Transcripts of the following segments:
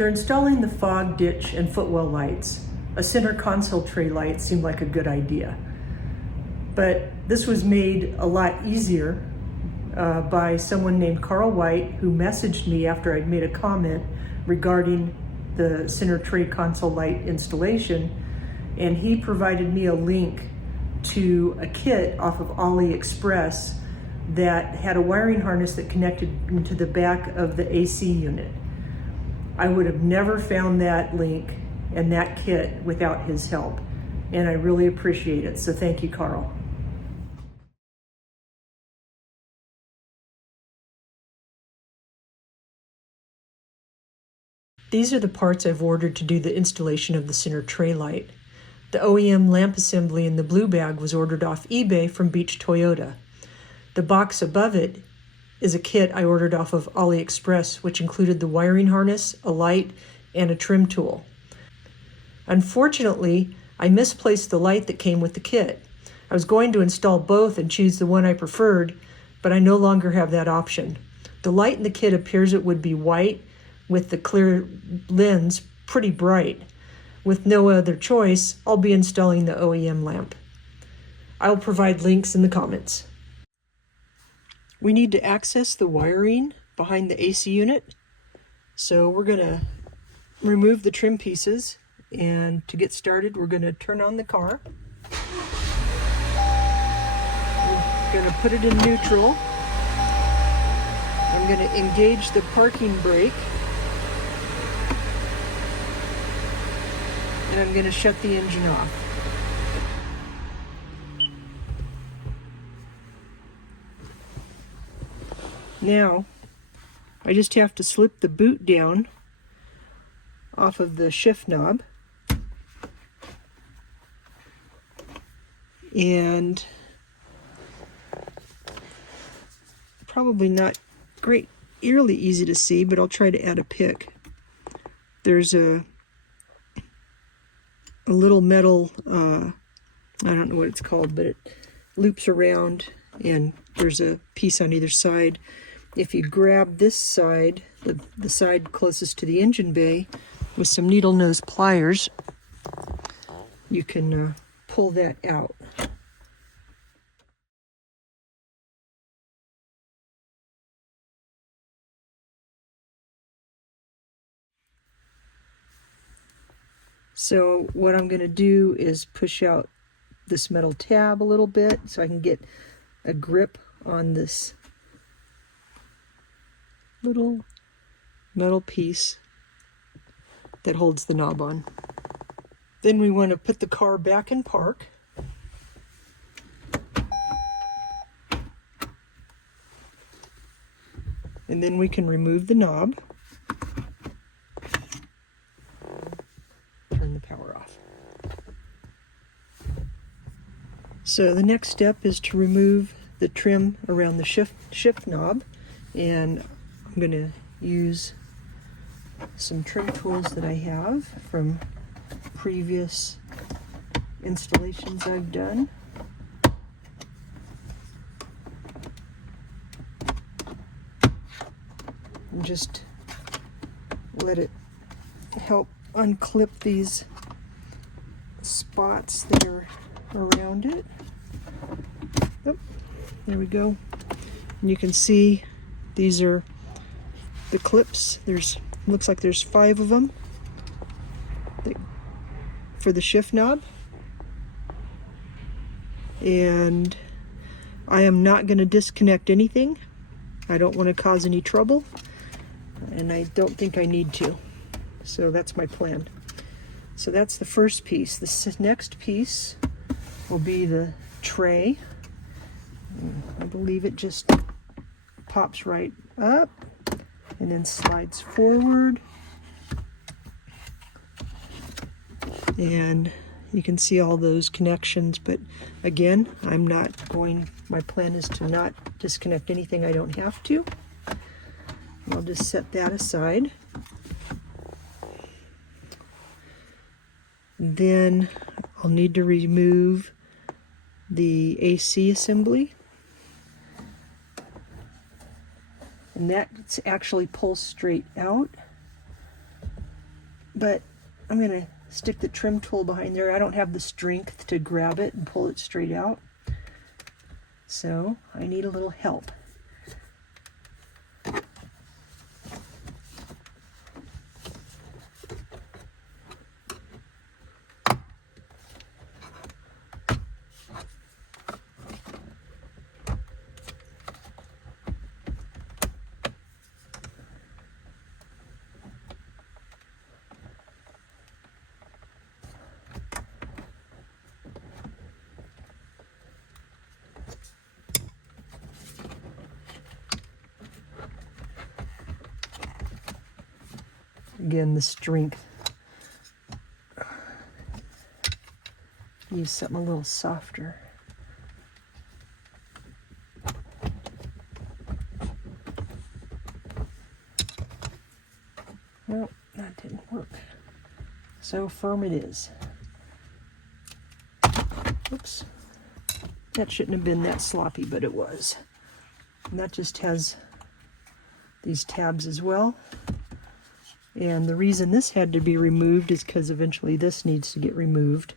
After installing the fog, ditch, and footwell lights, a center console tray light seemed like a good idea. But this was made a lot easier by someone named Carl White, who messaged me after I'd made a comment regarding the center tray console light installation, and he provided me a link to a kit off of AliExpress that had a wiring harness that connected into the back of the AC unit. I would have never found that link and that kit without his help, and I really appreciate it, so thank you, Carl. These are the parts I've ordered to do the installation of the center tray light. The OEM lamp assembly in the blue bag was ordered off eBay from Beach Toyota. The box above it is a kit I ordered off of AliExpress, which included the wiring harness, a light, and a trim tool. Unfortunately, I misplaced the light that came with the kit. I was going to install both and choose the one I preferred, but I no longer have that option. The light in the kit appears it would be white with the clear lens pretty bright. With no other choice, I'll be installing the OEM lamp. I'll provide links in the comments. We need to access the wiring behind the AC unit, so we're going to remove the trim pieces, and to get started we're going to turn on the car. We're going to put it in neutral. I'm going to engage the parking brake, and I'm going to shut the engine off. Now, I just have to slip the boot down off of the shift knob, and probably not really easy to see, but I'll try to add a pick. There's a little metal, I don't know what it's called, but it loops around, and there's a piece on either side. If you grab this side, the side closest to the engine bay, with some needle nose pliers, you can pull that out. So what I'm going to do is push out this metal tab a little bit so I can get a grip on this little metal piece that holds the knob on. Then we want to put the car back in park. And then we can remove the knob. Turn the power off. So the next step is to remove the trim around the shift knob, and I'm going to use some trim tools that I have from previous installations I've done. And just let it help unclip these spots that are around it. Oh, there we go. And you can see these are the clips. Looks like there's 5 of them for the shift knob. And I am not going to disconnect anything. I don't want to cause any trouble, and I don't think I need to. So that's my plan. So that's the first piece. The next piece will be the tray. I believe it just pops right up and then slides forward. And you can see all those connections, but again, my plan is to not disconnect anything I don't have to. I'll just set that aside. Then I'll need to remove the AC assembly. And that actually pulls straight out. but I'm going to stick the trim tool behind there. I don't have the strength to grab it and pull it straight out, so I need a little help. Again, the strength. Use something a little softer. Well, that didn't work. So firm it is. Oops. That shouldn't have been that sloppy, but it was. And that just has these tabs as well. And the reason this had to be removed is because eventually this needs to get removed.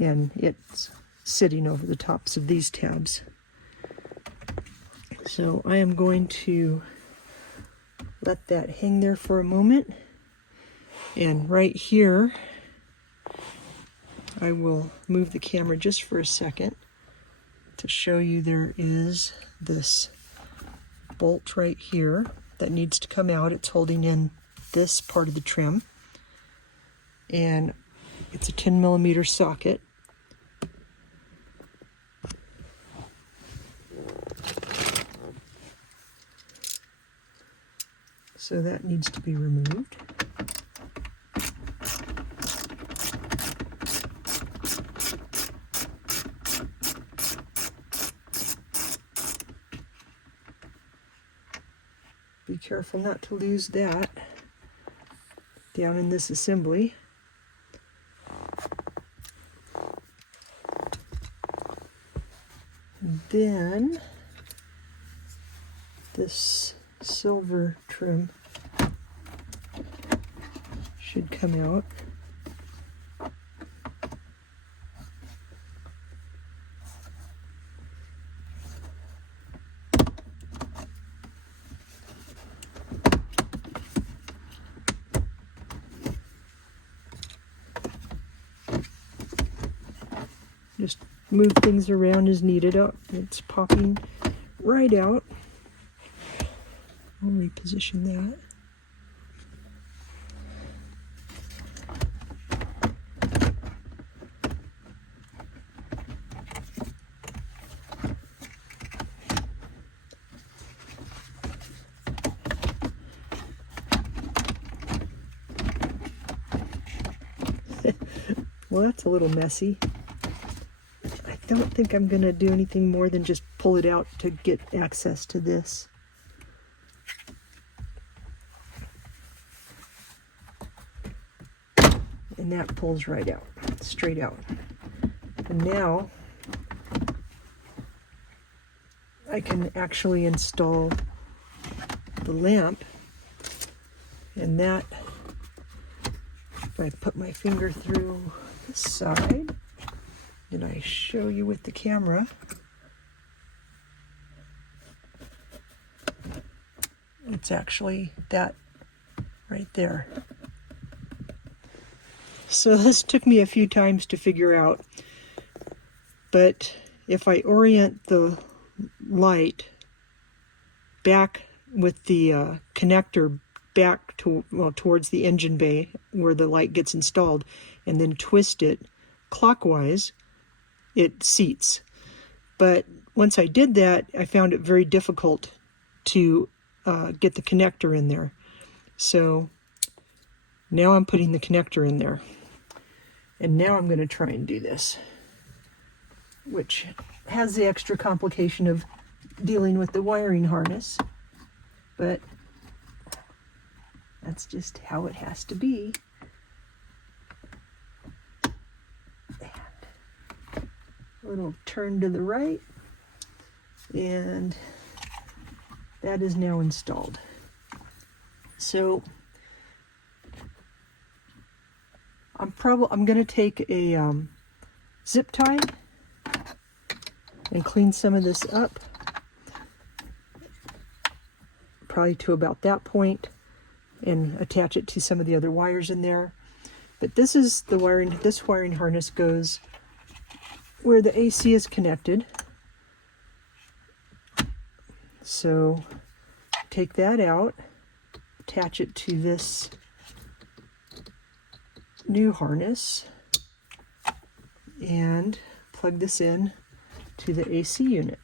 And it's sitting over the tops of these tabs. So I am going to let that hang there for a moment. And right here, I will move the camera just for a second to show you there is this bolt right here that needs to come out. It's holding in this part of the trim, and it's a 10mm socket. So that needs to be removed. Be careful not to lose that down in this assembly. And then this silver trim should come out. Just move things around as needed. Oh, it's popping right out. I'll reposition that. Well, that's a little messy. I don't think I'm going to do anything more than just pull it out to get access to this. And that pulls right out, straight out. And now I can actually install the lamp, and that, if I put my finger through this side, and I show you with the camera, it's actually that right there. So this took me a few times to figure out, but if I orient the light back with the connector back to, well, towards the engine bay where the light gets installed, and then twist it clockwise, it seats. But once I did that, I found it very difficult to get the connector in there. So now I'm putting the connector in there. And now I'm going to try and do this, which has the extra complication of dealing with the wiring harness, but that's just how it has to be. And a little turn to the right, and that is now installed. So I'm gonna take a zip tie and clean some of this up, probably to about that point, and attach it to some of the other wires in there. But this is the wiring. This wiring harness goes where the AC is connected. So take that out, attach it to this new harness, and plug this in to the AC unit.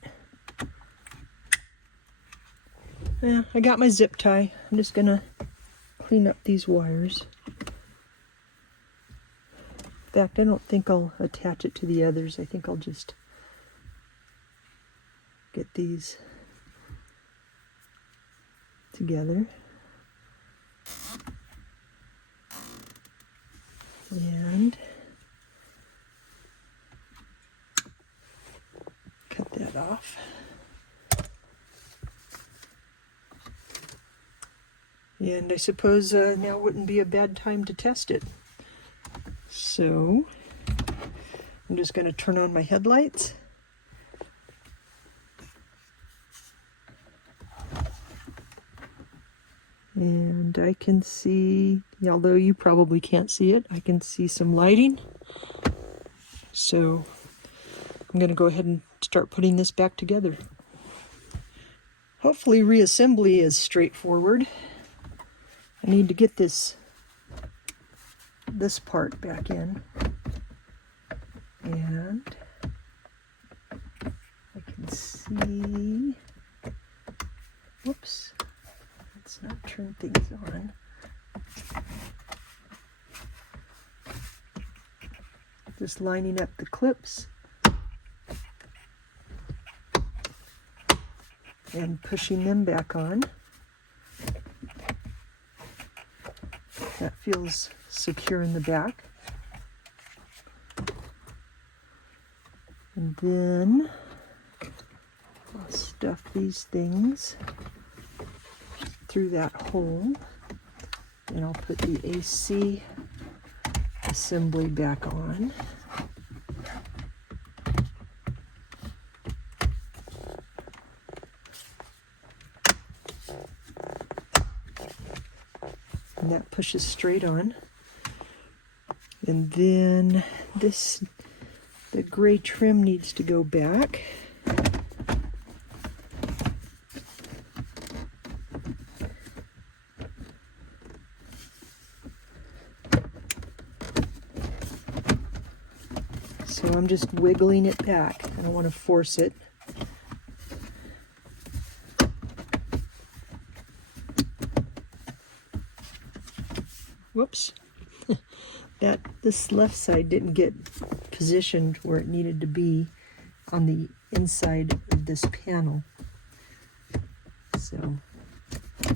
Yeah, I got my zip tie. I'm just gonna clean up these wires. In fact, I don't think I'll attach it to the others. I think I'll just get these together. And cut that off. And I suppose now wouldn't be a bad time to test it. So I'm just going to turn on my headlights. And I can see, although you probably can't see it, I can see some lighting. So I'm going to go ahead and start putting this back together. Hopefully reassembly is straightforward. I need to get this part back in. And I can see, whoops. Let's not turn things on. Just lining up the clips and pushing them back on. That feels secure in the back. And then I'll stuff these things through that hole, and I'll put the AC assembly back on. And that pushes straight on. And then the gray trim needs to go back. So I'm just wiggling it back. I don't want to force it. Whoops. This left side didn't get positioned where it needed to be on the inside of this panel. So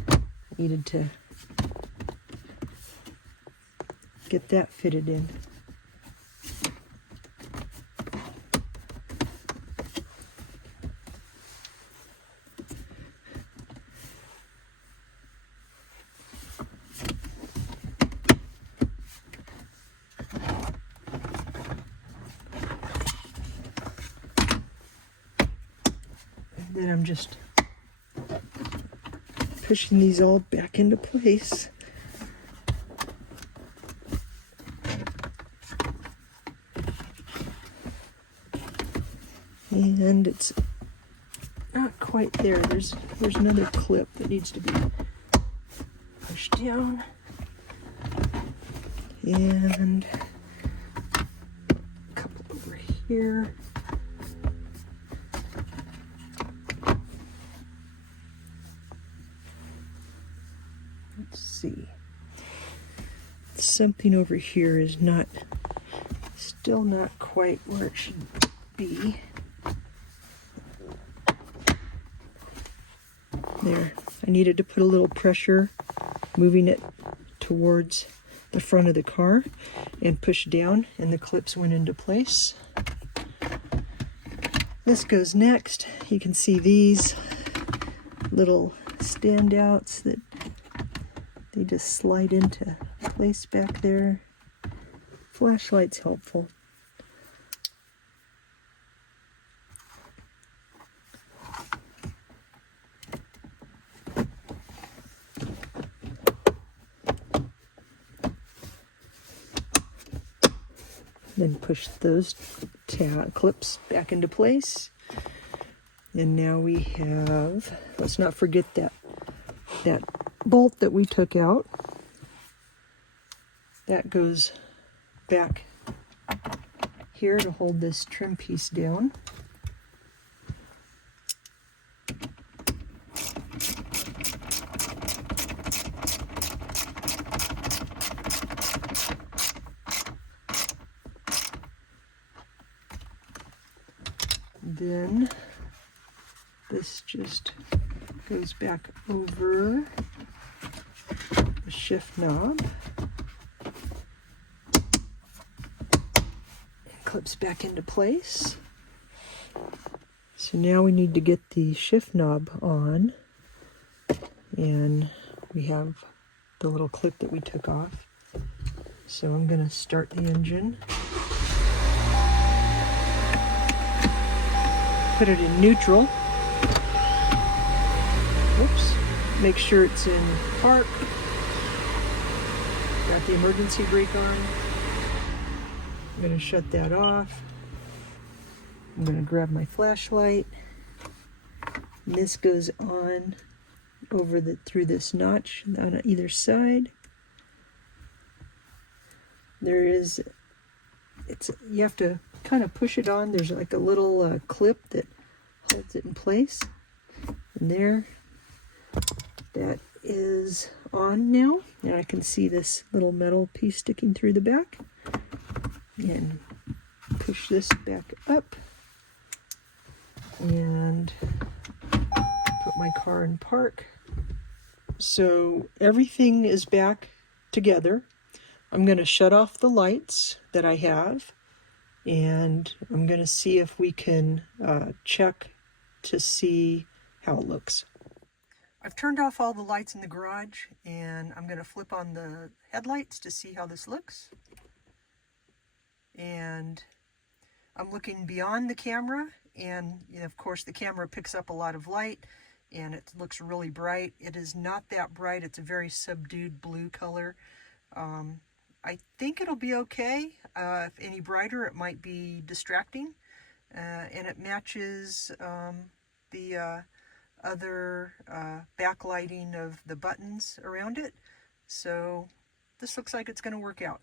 I needed to get that fitted in. Then I'm just pushing these all back into place. And it's not quite there. There's another clip that needs to be pushed down. And a couple over here. Let's see. Something over here is still not quite where it should be. There. I needed to put a little pressure, moving it towards the front of the car, and push down, and the clips went into place. This goes next. You can see these little standouts that they just slide into place back there. flashlight's helpful. Then push those clips back into place. And now we have, let's not forget that bolt that we took out. That goes back here to hold this trim piece down. Then this just goes back over the shift knob. Clips back into place. So now we need to get the shift knob on, and we have the little clip that we took off. So I'm going to start the engine. Put it in neutral. Whoops. Make sure it's in park. Got the emergency brake on. I'm going to shut that off. I'm going to grab my flashlight. And this goes on over through this notch on either side. There is, you have to kind of push it on. There's like a little clip that holds it in place. And there, that is on now. And I can see this little metal piece sticking through the back. And push this back up. And put my car in park. So everything is back together. I'm going to shut off the lights that I have, and I'm going to see if we can check to see how it looks. I've turned off all the lights in the garage, and I'm going to flip on the headlights to see how this looks. And I'm looking beyond the camera, and of course the camera picks up a lot of light, and it looks really bright. It is not that bright. It's a very subdued blue color. I think it'll be okay. If any brighter, it might be distracting. And it matches the other backlighting of the buttons around it. So this looks like it's going to work out.